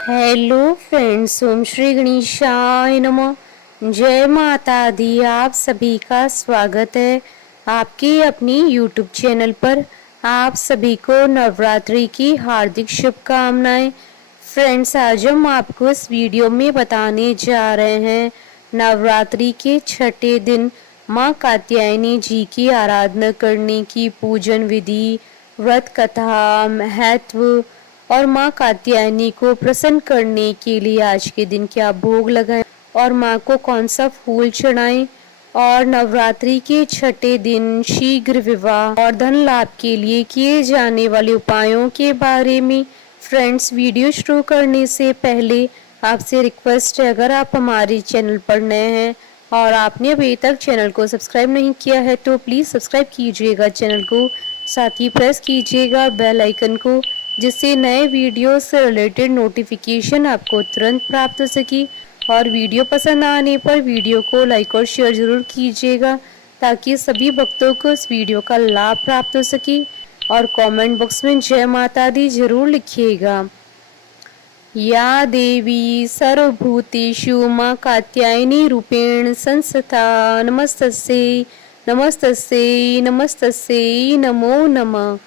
Hello friends, ओम श्री गणेशाय नमः। जय माता दी। आप सभी का स्वागत है आपके अपनी यूट्यूब चैनल पर। आप सभी को नवरात्रि की हार्दिक शुभकामनाएं। फ्रेंड्स, आज हम आपको इस वीडियो में बताने जा रहे हैं नवरात्रि के छठे दिन माँ कात्यायनी जी की आराधना करने की पूजन विधि, व्रत कथा, महत्व और माँ कात्यायनी को प्रसन्न करने के लिए आज के दिन क्या भोग लगाएं और माँ को कौन सा फूल चढ़ाएं। और नवरात्रि के छठे दिन शीघ्र विवाह और धन लाभ के लिए किए जाने वाले उपायों के बारे में। फ्रेंड्स, वीडियो शुरू करने से पहले आपसे रिक्वेस्ट है, अगर आप हमारे चैनल पर नए हैं और आपने अभी तक चैनल को सब्सक्राइब नहीं किया है तो प्लीज़ सब्सक्राइब कीजिएगा चैनल को, साथ ही प्रेस कीजिएगा बेल आइकन को, जिससे नए वीडियो से रिलेटेड नोटिफिकेशन आपको तुरंत प्राप्त हो सके। और वीडियो पसंद आने पर वीडियो को लाइक और शेयर ज़रूर कीजिएगा ताकि सभी भक्तों को इस वीडियो का लाभ प्राप्त हो सके। और कमेंट बॉक्स में जय माता दी जरूर लिखिएगा। या देवी सर्वभूतेषु माँ कात्यायनी रूपेण संस्था नमस्तस्यै नमस्तस्यै नमस्तस्यै नमो नमः।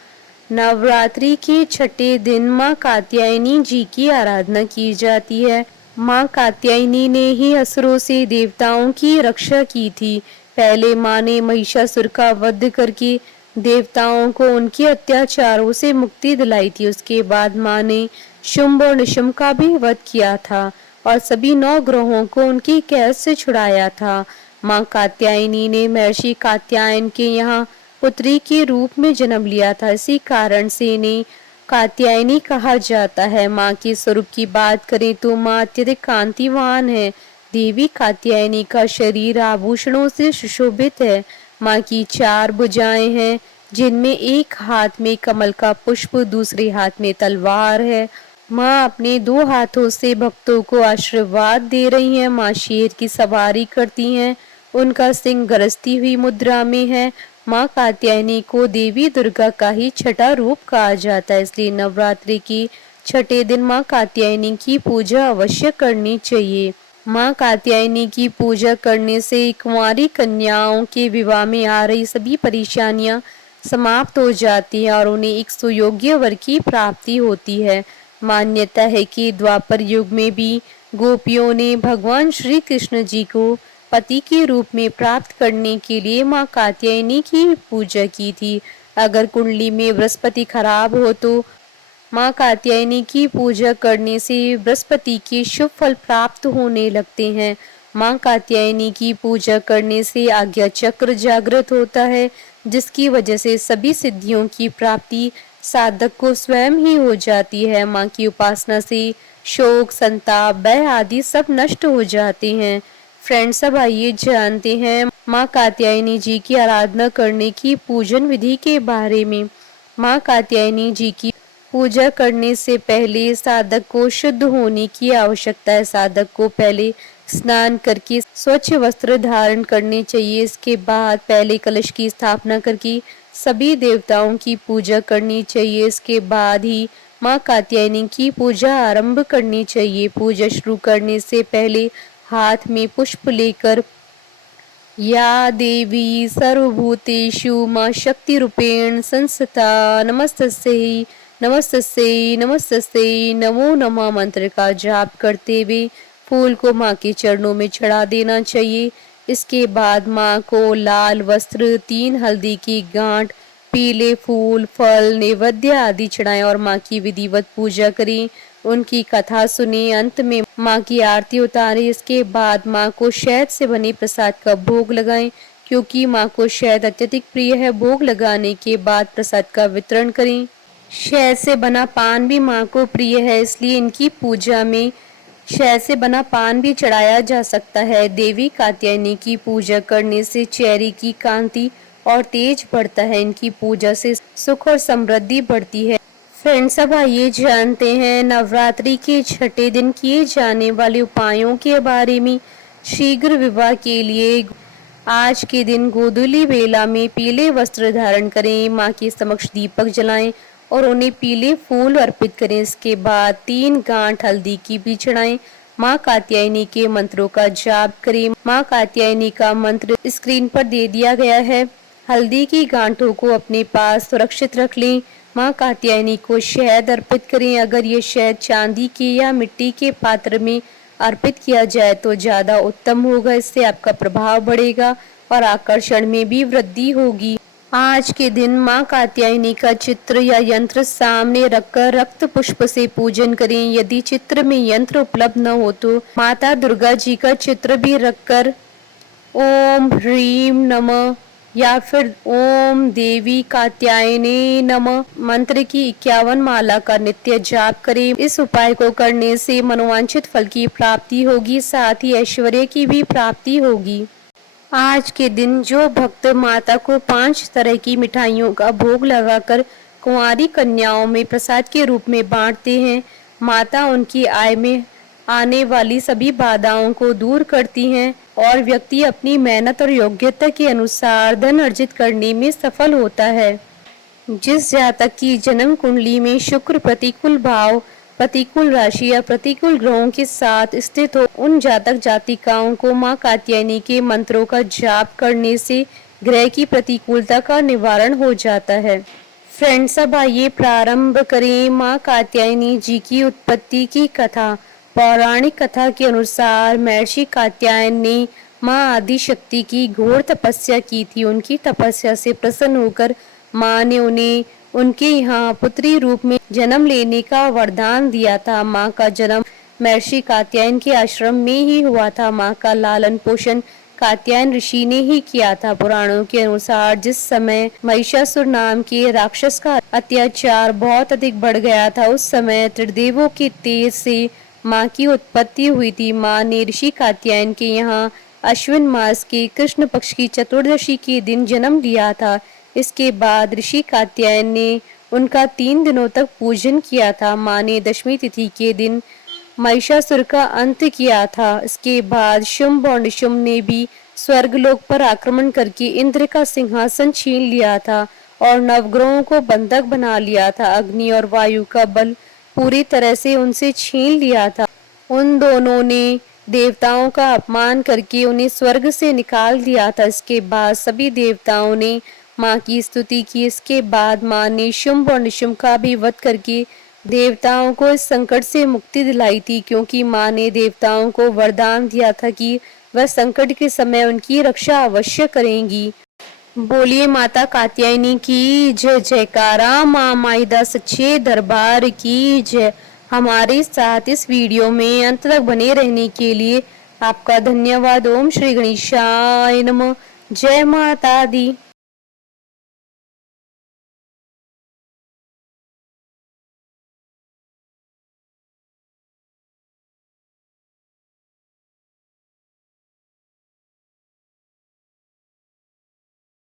नवरात्रि के छठे दिन माँ कात्यायनी जी की आराधना की जाती है। माँ कात्यायनी ने ही असुरों से देवताओं की रक्षा की थी। पहले माँ ने महिषासुर का वध करके देवताओं को उनके अत्याचारों से मुक्ति दिलाई थी। उसके बाद माँ ने शुंभ और निशुंभ का भी वध किया था और सभी 9 ग्रहों को उनकी कैद से छुड़ाया था। माँ कात्यायनी ने महर्षि कात्यायन के यहाँ पुत्री के रूप में जन्म लिया था। इसी कारण से इन्हें कात्यायनी कहा जाता है। माँ के स्वरूप की बात करें तो माँ अत्यधिक कांतिवान है। देवी कात्यायनी का शरीर आभूषणों से सुशोभित है। माँ की 4 भुजाएं हैं, जिनमें एक हाथ में कमल का पुष्प, दूसरे हाथ में तलवार है। माँ अपने 2 हाथों से भक्तों को आशीर्वाद दे रही हैं। माँ शेर की सवारी करती हैं, उनका सिंह गरजती हुई मुद्रा में है। माँ कात्यायनी को देवी दुर्गा का ही छठा रूप कहा जाता है, इसलिए नवरात्रि की छठे दिन माँ कात्यायनी की पूजा अवश्य करनी चाहिए। माँ कात्यायनी की पूजा करने से कुंवारी कन्याओं के विवाह में आ रही सभी परेशानियां समाप्त हो जाती हैं और उन्हें एक सुयोग्य वर की प्राप्ति होती है। मान्यता है कि द्वापर युग में भी गोपियों ने भगवान श्री कृष्ण जी को पति के रूप में प्राप्त करने के लिए माँ कात्यायनी की पूजा की थी। अगर कुंडली में बृहस्पति खराब हो तो माँ कात्यायनी की पूजा करने से बृहस्पति के शुभ फल प्राप्त होने लगते हैं। माँ कात्यायनी की पूजा करने से आज्ञा चक्र जागृत होता है, जिसकी वजह से सभी सिद्धियों की प्राप्ति साधक को स्वयं ही हो जाती है। माँ की उपासना से शोक, संताप, भय आदि सब नष्ट हो जाते हैं। फ्रेंड्स, अब आइए जानते हैं माँ कात्यायनी जी की आराधना करने की पूजन विधि के बारे में। माँ कात्यायनी जी की पूजा करने से पहले साधक को शुद्ध होने की आवश्यकता है। साधक को पहले स्नान करके स्वच्छ वस्त्र धारण करने चाहिए। इसके बाद पहले कलश की स्थापना करके सभी देवताओं की पूजा करनी चाहिए। इसके बाद ही माँ कात्यायनी की पूजा आरंभ करनी चाहिए। पूजा शुरू करने से पहले हाथ में पुष्प लेकर या देवी सर्वभूतेषु माँ शक्ति रूपेण संस्था नमस्तस्यै नमस्तस्यै नमस्तस्यै नमो नमः मंत्र का जाप करते हुए फूल को माँ के चरणों में चढ़ा देना चाहिए। इसके बाद माँ को लाल वस्त्र, 3 हल्दी की गांठ, पीले फूल, फल, नैवेद्य आदि चढ़ाएं और माँ की विधिवत पूजा करें। उनकी कथा सुने, अंत में माँ की आरती उतारें। इसके बाद माँ को शहद से बने प्रसाद का भोग लगाएं, क्योंकि माँ को शहद अत्यधिक प्रिय है। भोग लगाने के बाद प्रसाद का वितरण करें। शहद से बना पान भी माँ को प्रिय है, इसलिए इनकी पूजा में शहद से बना पान भी चढ़ाया जा सकता है। देवी कात्यायनी की पूजा करने से चेहरे की कांति और तेज बढ़ता है। इनकी पूजा से सुख और समृद्धि बढ़ती है। फ्रेंड्स, अब आइए जानते हैं नवरात्रि के छठे दिन किए जाने वाले उपायों के बारे में। शीघ्र विवाह के लिए आज के दिन गोधूली बेला में पीले वस्त्र धारण करें, माँ के समक्ष दीपक जलाएं और उन्हें पीले फूल अर्पित करें। इसके बाद 3 गांठ हल्दी की भी चढ़ाएं। माँ कात्यायनी के मंत्रों का जाप करें। माँ कात्यायनी का मंत्र स्क्रीन पर दे दिया गया है। हल्दी की गांठों को अपने पास सुरक्षित रख लें। माँ कात्यायनी को शहद अर्पित करें। अगर ये शहद चांदी के या मिट्टी के पात्र में अर्पित किया जाए तो ज्यादा उत्तम होगा। इससे आपका प्रभाव बढ़ेगा और आकर्षण में भी वृद्धि होगी। आज के दिन माँ कात्यायनी का चित्र या यंत्र सामने रखकर रक्त पुष्प से पूजन करें। यदि चित्र में यंत्र उपलब्ध न हो तो माता दुर्गा जी का चित्र भी रखकर ओम ह्रीम नमः या फिर ओम देवी कात्यायने नमः मंत्र की 51 माला का नित्य जाप करें। इस उपाय को करने से मनोवांछित फल की प्राप्ति होगी, साथ ही ऐश्वर्य की भी प्राप्ति होगी। आज के दिन जो भक्त माता को 5 तरह की मिठाइयों का भोग लगाकर कुंवारी कन्याओं में प्रसाद के रूप में बांटते हैं, माता उनकी आय में आने वाली सभी बाधाओं को दूर करती हैं और व्यक्ति अपनी मेहनत और योग्यता के अनुसार धन अर्जित करने में सफल होता है। जिस जातक की जन्म कुंडली में शुक्र प्रतिकूल भाव, प्रतिकूल राशि या प्रतिकूल ग्रहों के साथ स्थित हो, उन जातक जातिकाओं को माँ कात्यायनी के मंत्रों का जाप करने से ग्रह की प्रतिकूलता का निवारण हो जाता है। फ्रेंड्स, अब आइए प्रारंभ करें माँ कात्यायनी जी की उत्पत्ति की कथा। पौराणिक कथा के अनुसार महर्षि कात्यायन ने माँ आदि शक्ति की घोर तपस्या की थी। उनकी तपस्या से प्रसन्न होकर माँ ने उन्हें उनके यहाँ पुत्री रूप में जन्म लेने का वरदान दिया था। माँ का जन्म महर्षि कात्यायन के आश्रम में ही हुआ था। माँ का लालन पोषण कात्यायन ऋषि ने ही किया था। पुराणों के अनुसार जिस समय महिषासुर नाम के राक्षस का अत्याचार बहुत अधिक बढ़ गया था, उस समय त्रिदेवों के तेज से माँ की उत्पत्ति हुई थी। माँ ने ऋषि कात्यायन के यहाँ अश्विन मास के कृष्ण पक्ष की चतुर्दशी के दिन जन्म लिया था। इसके बाद ऋषि कात्यायन ने उनका 3 दिनों तक पूजन किया था। माँ ने दशमी तिथि के दिन महिषासुर का अंत किया था। इसके बाद शुंभ और निशुंभ ने भी स्वर्गलोक पर आक्रमण करके इंद्र का सिंहासन छीन लिया था और नवग्रहों को बंधक बना लिया था। अग्नि और वायु का बल पूरी तरह से उनसे छीन लिया था। उन दोनों ने देवताओं का अपमान करके उन्हें स्वर्ग से निकाल दिया था। इसके बाद सभी देवताओं ने माँ की स्तुति की। इसके बाद माँ ने शुंभ और निशुंभ का भी वध करके देवताओं को इस संकट से मुक्ति दिलाई थी, क्योंकि माँ ने देवताओं को वरदान दिया था कि वह संकट के समय उनकी रक्षा अवश्य करेंगी। बोलिए माता कात्यायनी की जय जयकारा, माँ माईदा सच्चे दरबार की जय। हमारे साथ इस वीडियो में अंत तक बने रहने के लिए आपका धन्यवाद। ओम श्री गणेशाय नमः। जय माता दी।